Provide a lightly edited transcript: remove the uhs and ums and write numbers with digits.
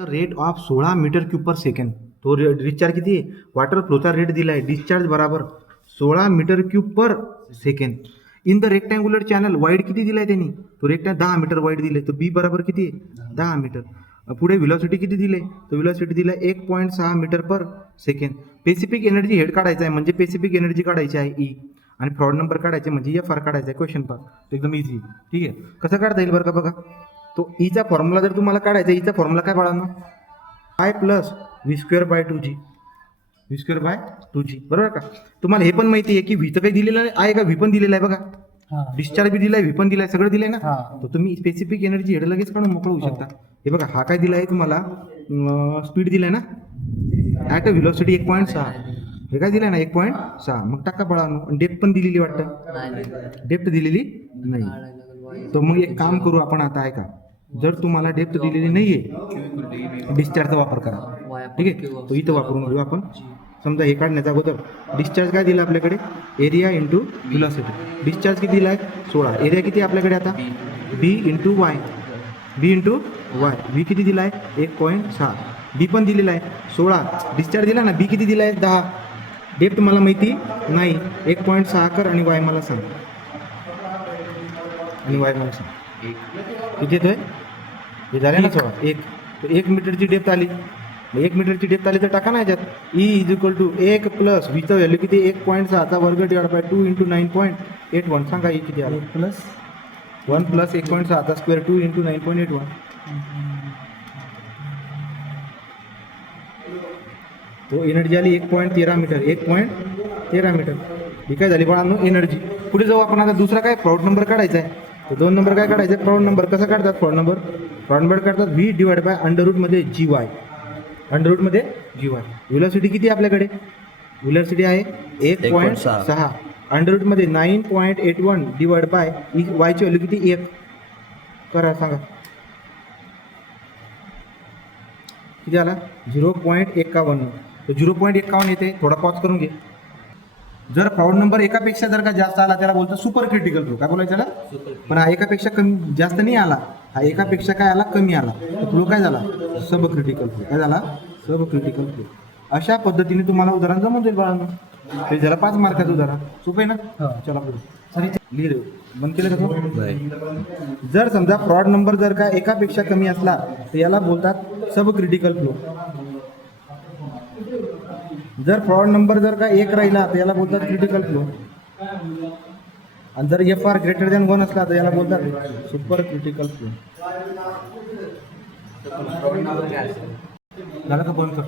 Rate of 16 metre cube per second. तो discharge किती आहे, वॉटर फ्लोचा रेट दिला आहे, डिस्चार्ज बराबर 16 metre cube per second. In the rectangular channel wide किती दिलाय त्यांनी, तो 10 मीटर वाईड दिले, तर बी बरोबर किती आहे 10 मीटर. पुढे व्हिलॉसिटी किती दिले, तर व्हिलॉसिटी दिला 1.6 मीटर पर सेकंड. स्पेसिफिक एनर्जी हेड काढायचा आहे म्हणजे स्पेसिफिक एनर्जी काढायची आहे ई, आणि फ्रॉड नंबर काढायचे म्हणजे एफ आर काढायचा आहे. क्वेश्चन पार्ट एकदम इझी. ठीक आहे, कसं काढता येईल बरं का बघा. तो ईचा फॉर्म्युला जर तुम्हाला काढायचा, ईचा फॉर्म्युला काय बाळांना, I plus V square by 2g, V square by 2g, बरोबर का. तुम्हाला हे पण माहिती आहे की व्हीचं काही दिलेलं आहे का, व्ही पण दिलेलं आहे बघा, डिस्चार्ज बी दिलाय, व्ही पण दिलाय, सगळं दिलंय ना. तर तुम्ही स्पेसिफिक एनर्जी हेड लगेच काढून मोकळं होऊ शकता. हे बघा, हा काय दिलाय तुम्हाला, स्पीड दिलाय ना, ॲट अ व्हिलॉसिटी 1.6, हे काय दिलंय ना 1.6. मग टाका बाळांनो. डेप्थ पण दिलेली वाटतं, डेप्थ दिलेली नाही. तर मग एक काम करू आपण आता, आहे का, जर तुम्हाला डेप्थ दिलेली नाहीये, डिस्चार्जचा वापर करा. ठीक आहे, तो इथं वापरून घेऊ आपण. समजा हे काढण्याच्या अगोदर डिस्चार्ज काय दिला आपल्याकडे, एरिया इंटू व्हिलॉसिटी. डिस्चार्ज किती दिला आहे 16, एरिया किती आपल्याकडे आता बी इंटू वाय, बी इंटू वाय. बी किती दिला आहे 1.6, बी पण दिलेला आहे 16. डिस्चार्ज दिला ना, बी किती दिला आहे 10. डेप्थ मला माहिती नाही, 1.6 कर आणि वाय मला सांग, आणि वाय मला सांग किती येतोय. हे झाले ना 16, 1 मीटरची डेप्थ आली. 1 मीटरची डेप्थ आली तर टाका ना याच्यात e is equal to 1 plus व्हीचं व्हॅल्यू किती 1.6चा वर्ग डिवाइड बाय 2 इंटू 9.81. सांगा ई किती आलं, प्लस 1 प्लस 1.6चा स्क्वेअर 2 इंटू 9.81. तो एनर्जी आली 1.13 मीटर, 1.13 मीटर. ही काय झाली बाळांनो एनर्जी. पुढे जाऊ आपण आता. दुसरा काय, फ्रॉड नंबर काढायचा आहे. तर 2 नंबर काय काढायचे, फ्रॉड नंबर. कसं काढतात फ्रॉड नंबर, फ्रॉड नंबर काढतात व्ही डिवाइड बाय अंडररूटमध्ये जी वाय, अंडररूटमध्ये जी वाय. व्हिलॉसिटी किती आपल्याकडे, व्हिलॉसिटी आहे 1.6, अंडररूटमध्ये 9.81 डिवाइड बाय वायची व्हॅल्यू किती 1. करा सांगा किती आला 0.51. तर 0.51 येते. थोडा पॉज करून घे. जर फ्रॉड नंबर एकापेक्षा जर का जास्त आला त्याला बोलतो सुपर क्रिटिकल फ्लो. काय बोलायचं त्याला, पण हा एकापेक्षा कमी जास्त नाही आला, हा एकापेक्षा काय आला कमी आला, तर फ्लो काय झाला सब क्रिटिकल फ्लो. काय झाला सब क्रिटिकल फ्लो. अशा पद्धतीने तुम्हाला उदाहरण जमून जाईल बाळांनो. ते जरा 5 मार्काचं उदाहरण सोपं आहे ना. चला पुढे लिहिलं, बंद केलं का. जर समजा फ्रॉड नंबर जर का एकापेक्षा कमी असला तर याला बोलतात सब क्रिटिकल फ्लो. जर फ्रॉड नंबर जर का 1 राहिला तर याला बोलतात क्रिटिकल फ्लो. आणि जर एफ आर ग्रेटर दॅन 1 असला तर याला बोलतात सुपर क्रिटिकल फ्लो. झालं का, बंद कर.